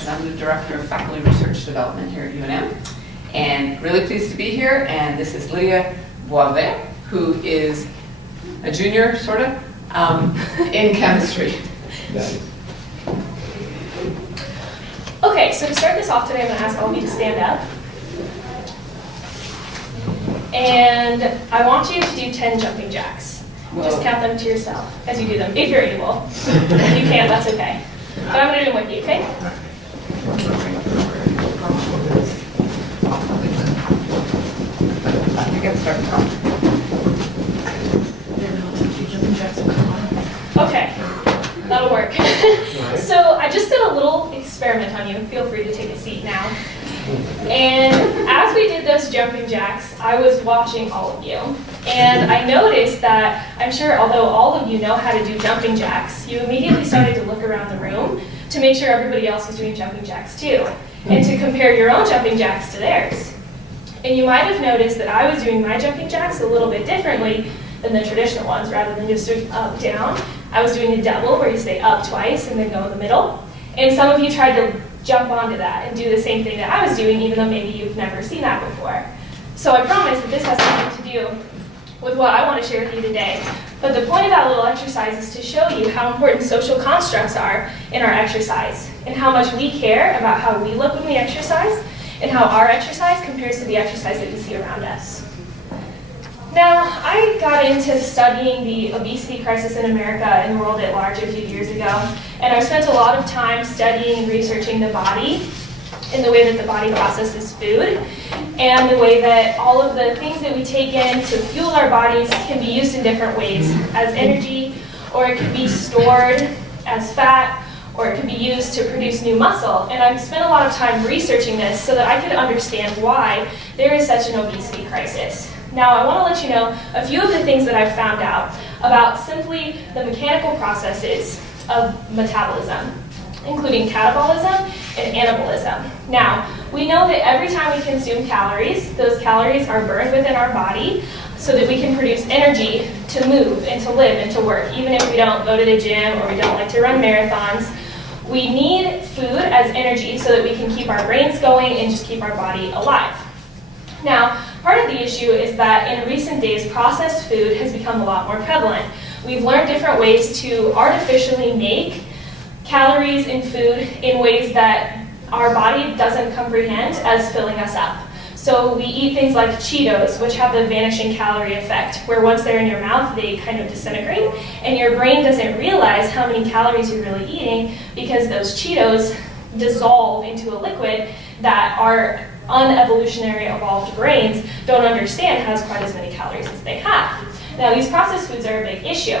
and I'm the Director of Faculty Research Development here at UNM. And really pleased to be here. And this is Lydia, who is a junior, sort of, in chemistry. Okay, so to start this off today, I'm going to ask all of you to stand up. And I want you to do 10 jumping jacks. Whoa. Just count them to yourself as you do them, if you're able. If you can't, that's okay. But I'm going to do them with you, okay? You get started, Tom. Okay, that'll work. So I just did a little experiment on you. Feel free to take a seat now. And as we did those jumping jacks, I was watching all of you. And I noticed that, I'm sure although all of you know how to do jumping jacks, you immediately started to look around the room to make sure everybody else was doing jumping jacks too, and to compare your own jumping jacks to theirs. And you might have noticed that I was doing my jumping jacks a little bit differently than the traditional ones. Rather than just doing up, down, I was doing a double where you stay up twice and then go in the middle. And some of you tried to jump onto that and do the same thing that I was doing, even though maybe you've never seen that before. So I promise that this has something to do with what I want to share with you today. But the point of that little exercise is to show you how important social constructs are in our exercise, and how much we care about how we look when we exercise, and how our exercise compares to the exercise that we see around us. Now, I got into studying the obesity crisis in America and the world at large a few years ago, and I've spent a lot of time studying and researching the body and the way that the body processes food, and the way that all of the things that we take in to fuel our bodies can be used in different ways, as energy, or it can be stored as fat, or it can be used to produce new muscle. And I've spent a lot of time researching this so that I could understand why there is such an obesity crisis. Now, I want to let you know a few of the things that I've found out about simply the mechanical processes of metabolism, including catabolism and anabolism. Now, we know that every time we consume calories, those calories are burned within our body so that we can produce energy to move and to live and to work. Even if we don't go to the gym or we don't like to run marathons, we need food as energy so that we can keep our brains going and just keep our body alive. Now, part of the issue is that in recent days, processed food has become a lot more prevalent. We've learned different ways to artificially make calories in food in ways that our body doesn't comprehend as filling us up. So we eat things like Cheetos, which have the vanishing calorie effect, where once they're in your mouth, they kind of disintegrate, and your brain doesn't realize how many calories you're really eating because those Cheetos dissolve into a liquid that our unevolutionary evolved brains don't understand has quite as many calories as they have. Now, these processed foods are a big issue.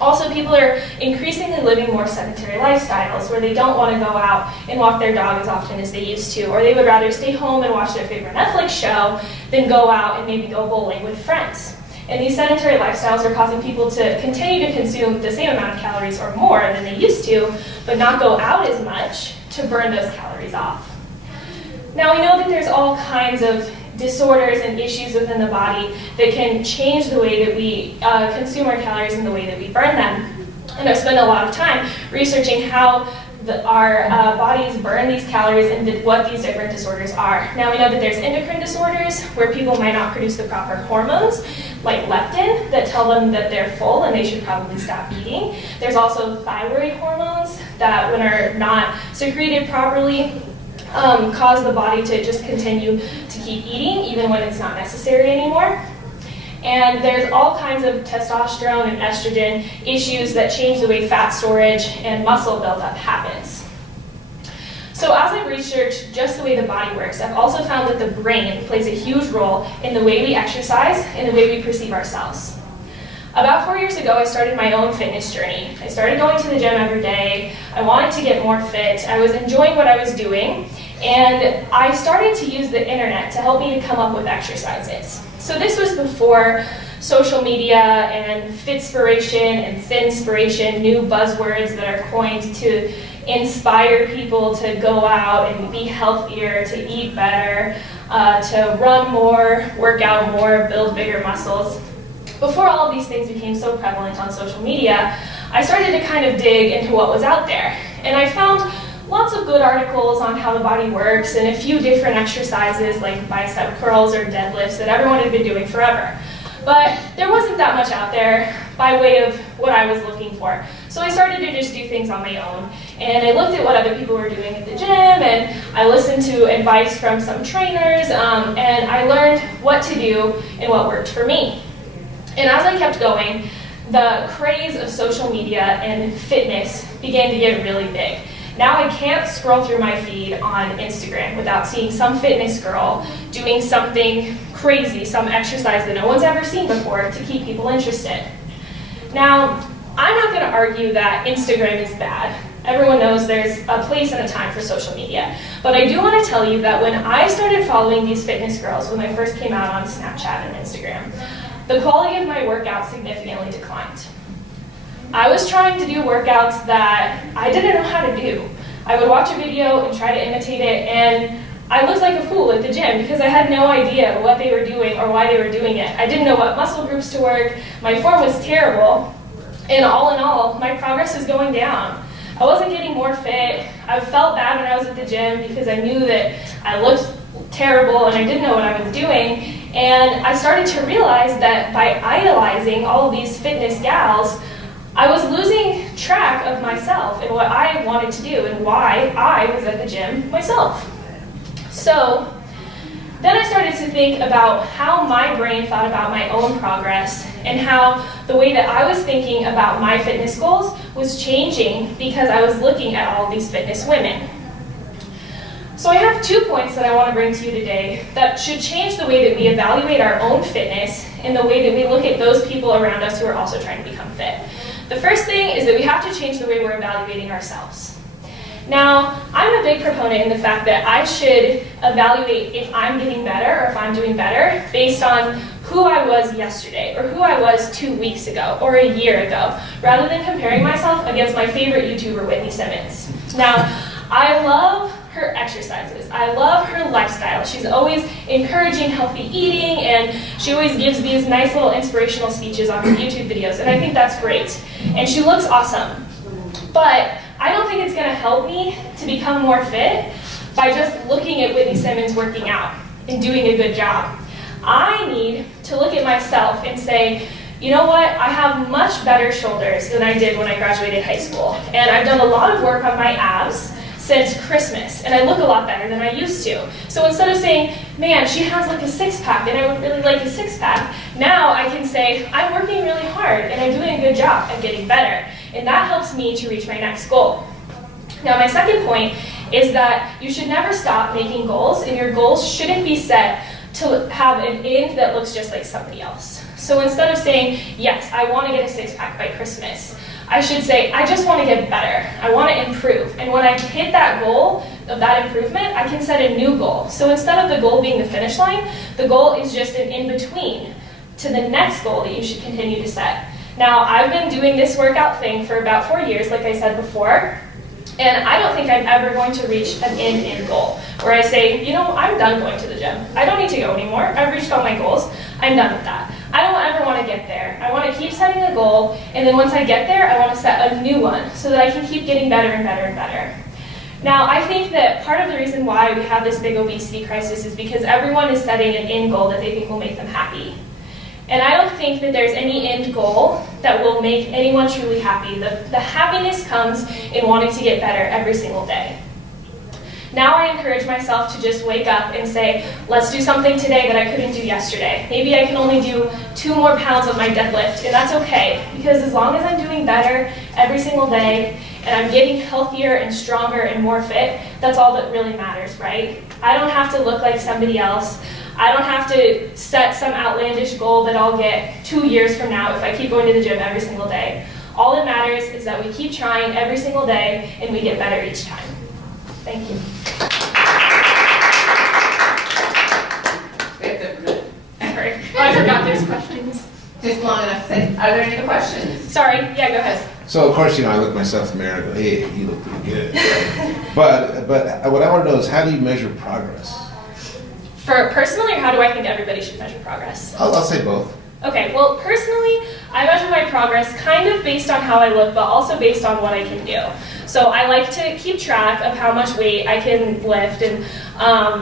Also, people are increasingly living more sedentary lifestyles where they don't want to go out and walk their dog as often as they used to, or they would rather stay home and watch their favorite Netflix show than go out and maybe go bowling with friends. And these sedentary lifestyles are causing people to continue to consume the same amount of calories or more than they used to, but not go out as much to burn those calories off. Now, we know that there's all kinds of disorders and issues within the body that can change the way that we consume our calories and the way that we burn them. And I've spent a lot of time researching how our bodies burn these calories and what these different disorders are. Now, we know that there's endocrine disorders where people might not produce the proper hormones, like leptin, that tell them that they're full and they should probably stop eating. There's also thyroid hormones that, when are not secreted properly, cause the body to just continue to keep eating even when it's not necessary anymore. And there's all kinds of testosterone and estrogen issues that change the way fat storage and muscle buildup happens. So as I've researched just the way the body works, I've also found that the brain plays a huge role in the way we exercise and the way we perceive ourselves. About 4 years ago, I started my own fitness journey. I started going to the gym every day. I wanted to get more fit. I was enjoying what I was doing. And I started to use the internet to help me to come up with exercises. So this was before social media and Fitspiration and Thinspiration, new buzzwords that are coined to inspire people to go out and be healthier, to eat better, to run more, work out more, build bigger muscles. Before all of these things became so prevalent on social media, I started to kind of dig into what was out there. And I found lots of good articles on how the body works and a few different exercises like bicep curls or deadlifts that everyone had been doing forever. But there wasn't that much out there by way of what I was looking for. So I started to just do things on my own. And I looked at what other people were doing at the gym, and I listened to advice from some trainers, and I learned what to do and what worked for me. And as I kept going, the craze of social media and fitness began to get really big. Now I can't scroll through my feed on Instagram without seeing some fitness girl doing something crazy, some exercise that no one's ever seen before to keep people interested. Now, I'm not going to argue that Instagram is bad. Everyone knows there's a place and a time for social media. But I do want to tell you that when I started following these fitness girls, when I first came out on Snapchat and Instagram, the quality of my workouts significantly declined. I was trying to do workouts that I didn't know how to do. I would watch a video and try to imitate it, and I looked like a fool at the gym because I had no idea what they were doing or why they were doing it. I didn't know what muscle groups to work. My form was terrible, and all in all, my progress was going down. I wasn't getting more fit. I felt bad when I was at the gym because I knew that I looked terrible and I didn't know what I was doing. And I started to realize that by idolizing all of these fitness gals, I was losing track of myself and what I wanted to do and why I was at the gym myself. So then I started to think about how my brain thought about my own progress and how the way that I was thinking about my fitness goals was changing because I was looking at all of these fitness women. So I have 2 points that I want to bring to you today that should change the way that we evaluate our own fitness and the way that we look at those people around us who are also trying to become fit. The first thing is that we have to change the way we're evaluating ourselves. Now, I'm a big proponent in the fact that I should evaluate if I'm getting better or if I'm doing better based on who I was yesterday or who I was 2 weeks ago or a year ago, rather than comparing myself against my favorite YouTuber, Whitney Simmons. Now, I love her exercises. I love her lifestyle. She's always encouraging healthy eating, and she always gives these nice little inspirational speeches on her YouTube videos, and I think that's great. And she looks awesome. But I don't think it's going to help me to become more fit by just looking at Whitney Simmons working out and doing a good job. I need to look at myself and say, you know what, I have much better shoulders than I did when I graduated high school. And I've done a lot of work on my abs since Christmas, and I look a lot better than I used to. So instead of saying, man, she has like a six-pack and I would really like a six-pack, now I can say, I'm working really hard and I'm doing a good job at getting better. And that helps me to reach my next goal. Now my second point is that you should never stop making goals, and your goals shouldn't be set to have an end that looks just like somebody else. So instead of saying, yes, I want to get a six-pack by Christmas, I should say, I just want to get better. I want to improve. And when I hit that goal of that improvement, I can set a new goal. So instead of the goal being the finish line, the goal is just an in-between to the next goal that you should continue to set. Now, I've been doing this workout thing for about 4 years, like I said before, and I don't think I'm ever going to reach an end goal where I say, you know, I'm done going to the gym. I don't need to go anymore. I've reached all my goals. I'm done with that. I don't ever want to get there. I want to keep setting a goal, and then once I get there, I want to set a new one so that I can keep getting better and better and better. Now, I think that part of the reason why we have this big obesity crisis is because everyone is setting an end goal that they think will make them happy. And I don't think that there's any end goal that will make anyone truly happy. The happiness comes in wanting to get better every single day. Now I encourage myself to just wake up and say, let's do something today that I couldn't do yesterday. Maybe I can only do 2 more pounds of my deadlift, and that's okay, because as long as I'm doing better every single day and I'm getting healthier and stronger and more fit, that's all that really matters, right? I don't have to look like somebody else. I don't have to set some outlandish goal that I'll get 2 years from now if I keep going to the gym every single day. All that matters is that we keep trying every single day and we get better each time. Thank you. I forgot there's questions. Just long enough to say, are there any questions? Sorry, yeah, go ahead. So of course, I look myself in the mirror and go, hey, you look pretty good. But what I want to know is, how do you measure progress? For personally, or how do I think everybody should measure progress? I'll say both. Okay, well, personally, I measure my progress kind of based on how I look, but also based on what I can do. So I like to keep track of how much weight I can lift and,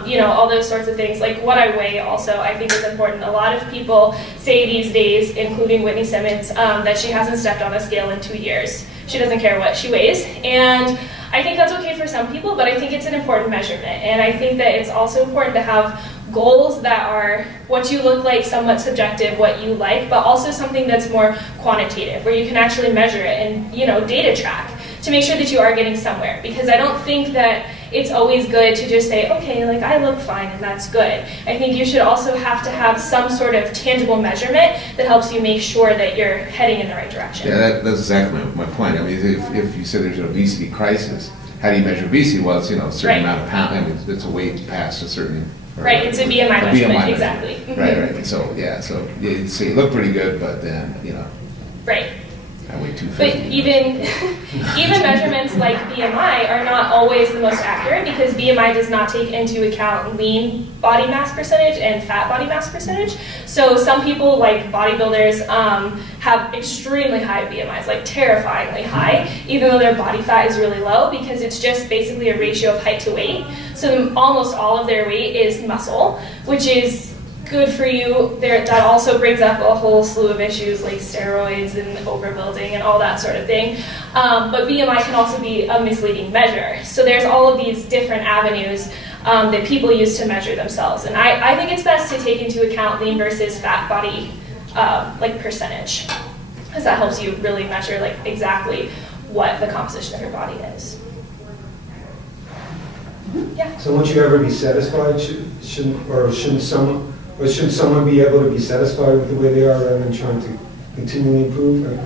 you know, all those sorts of things. Like what I weigh also, I think is important. A lot of people say these days, including Whitney Simmons, that she hasn't stepped on a scale in 2 years. She doesn't care what she weighs. And I think that's okay for some people, but I think it's an important measurement. And I think that it's also important to have goals that are what you look like, somewhat subjective, what you like, but also something that's more quantitative, where you can actually measure it and, you know, data track to make sure that you are getting somewhere. Because I don't think that it's always good to just say, okay, like I look fine and that's good. I think you should also have to have some sort of tangible measurement that helps you make sure that you're heading in the right direction. Yeah, that's exactly my point. I mean, if you say there's an obesity crisis, how do you measure obesity? Well, it's, you know, a certain amount of pounds. I mean, it's a weight past a certain. Right, it's a BMI measurement, exactly. Right. So yeah, so you look pretty good, but then, you know. Right. I weigh 250. But even measurements like BMI are not always the most accurate, because BMI does not take into account lean body mass percentage and fat body mass percentage. So some people, like bodybuilders, have extremely high BMIs, like terrifyingly high, even though their body fat is really low, because it's just basically a ratio of height to weight. So almost all of their weight is muscle, which is good for you. That also brings up a whole slew of issues like steroids and overbuilding and all that sort of thing. But BMI can also be a misleading measure. So there's all of these different avenues that people use to measure themselves. And I think it's best to take into account lean versus fat body like percentage, because that helps you really measure like exactly what the composition of your body is. Yeah. So won't you ever be satisfied? Shouldn't someone be able to be satisfied with the way they are rather than trying to continually improve?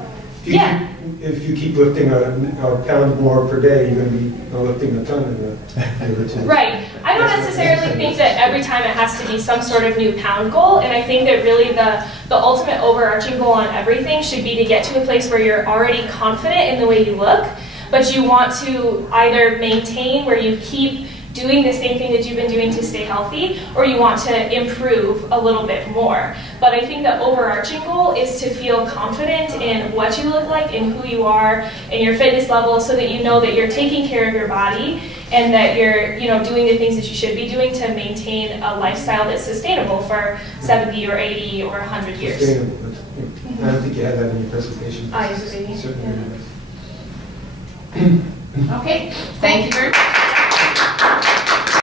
If you keep lifting a pound more per day, you're going to be lifting a ton in a year or two. Right. I don't necessarily think that every time it has to be some sort of new pound goal, and I think that really the ultimate overarching goal on everything should be to get to a place where you're already confident in the way you look, but you want to either maintain where you keep doing the same thing that you've been doing to stay healthy, or you want to improve a little bit more. But I think the overarching goal is to feel confident in what you look like and who you are and your fitness level, so that you know that you're taking care of your body and that you're, you know, doing the things that you should be doing to maintain a lifestyle that's sustainable for 70 or 80 or 100 years. Sustainable. I don't think you had that in your presentation. I use it. Certainly. Okay, thank you very much.